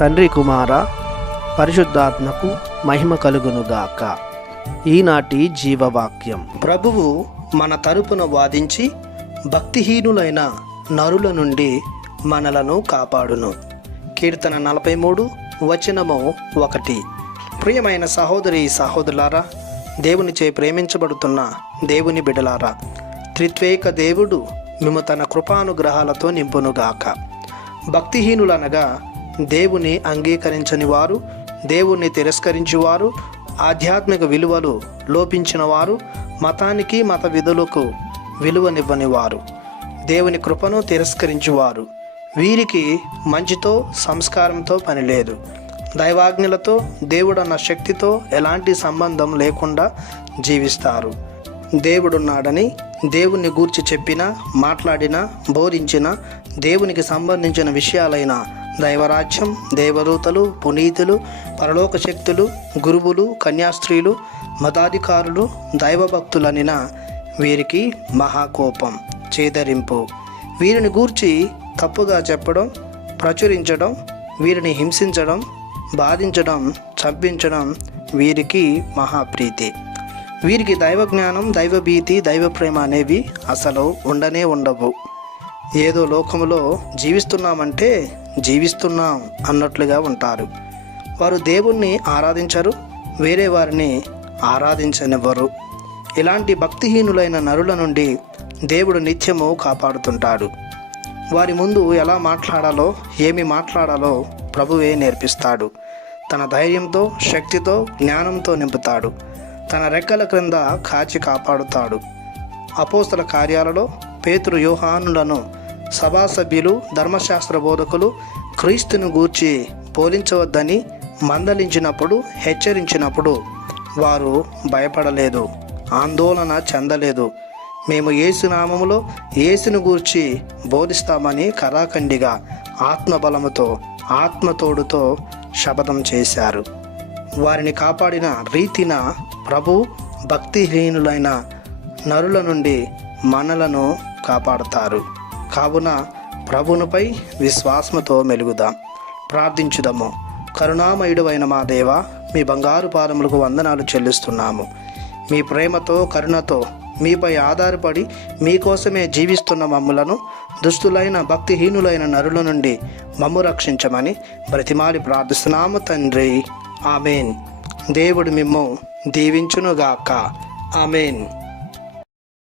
తండ్రి కుమార పరిశుద్ధాత్మకు మహిమ కలుగునుగాక. ఈనాటి జీవవాక్యం. ప్రభువు మన తరపున వాదించి భక్తిహీనులైన నరుల నుండి మనలను కాపాడును. కీర్తన నలభై మూడు వచనము ఒకటి. ప్రియమైన సహోదరి సహోదరులారా దేవునిచే ప్రేమించబడుతున్న దేవుని బిడలారా త్రిత్వేక దేవుడు మేము తన కృపానుగ్రహాలతో నింపునుగాక. భక్తిహీనులనగా దేవుని అంగీకరించని వారు దేవుణ్ణి తిరస్కరించేవారు ఆధ్యాత్మిక విలువలు లోపించిన వారు మతానికి మత విధులకు విలువనివ్వని వారు. దేవుని కృపను తిరస్కరించేవారు. వీరికి మంచితో సంస్కారంతో పని లేదు. దైవాజ్ఞలతో దేవుడన్న శక్తితో ఎలాంటి సంబంధం లేకుండా జీవిస్తారు. దేవుడున్నాడని దేవుణ్ణి గూర్చి చెప్పిన మాట్లాడిన బోధించిన దేవునికి సంబంధించిన విషయాలైన దైవరాజ్యం దేవదూతలు పునీతులు పరలోక శక్తులు గురువులు కన్యాస్త్రీలు మతాధికారులు దైవభక్తులనిన వీరికి మహాకోపం చేదరింపు. వీరిని గూర్చి తప్పుగా చెప్పడం ప్రచురించడం వీరిని హింసించడం బాధించడం చంపించడం వీరికి మహాప్రీతి. వీరికి దైవ జ్ఞానం దైవభీతి దైవ ప్రేమ అనేవి అసలు ఉండనే ఉండవు. ఏదో లోకములో జీవిస్తున్నామంటే జీవిస్తున్నాం అన్నట్లుగా ఉంటారు. వారు దేవుణ్ణి ఆరాధించరు వేరే వారిని ఆరాధించనివ్వరు. ఇలాంటి భక్తిహీనులైన నరుల నుండి దేవుడు నిత్యము కాపాడుతుంటాడు. వారి ముందు ఎలా మాట్లాడాలో ఏమి మాట్లాడాలో ప్రభువే నేర్పిస్తాడు. తన ధైర్యంతో శక్తితో జ్ఞానంతో నింపుతాడు. తన రెక్కల క్రింద కాచి కాపాడుతాడు. అపోస్తల కార్యాలలో పేతురు యోహానులను సభా సభ్యులు ధర్మశాస్త్ర బోధకులు క్రీస్తును గూర్చి పోలించవద్దని మందలించినప్పుడు హెచ్చరించినప్పుడు వారు భయపడలేదు ఆందోళన చెందలేదు. మేము ఏసునామములో ఏసును గూర్చి బోధిస్తామని కరాఖండిగా ఆత్మబలముతో ఆత్మతోడుతో శపథం చేశారు. వారిని కాపాడిన రీతిన ప్రభు భక్తిహీనులైన నరుల నుండి మనలను కాపాడుతారు. కావున ప్రభునుపై విశ్వాసముతో మెలుగుదాం. ప్రార్థించుదాము. కరుణామయుడువైన మా దేవ మీ బంగారు పాదములకు వందనాలు చెల్లిస్తున్నాము. మీ ప్రేమతో కరుణతో మీపై ఆధారపడి మీకోసమే జీవిస్తున్న మమ్ములను దుస్తులైన భక్తిహీనులైన నరుల నుండి మమ్ము రక్షించమని బ్రతిమాలి ప్రార్థిస్తున్నాము తండ్రి. ఆమెన్. దేవుడు మిమ్ము దీవించునుగాక. ఆమెన్.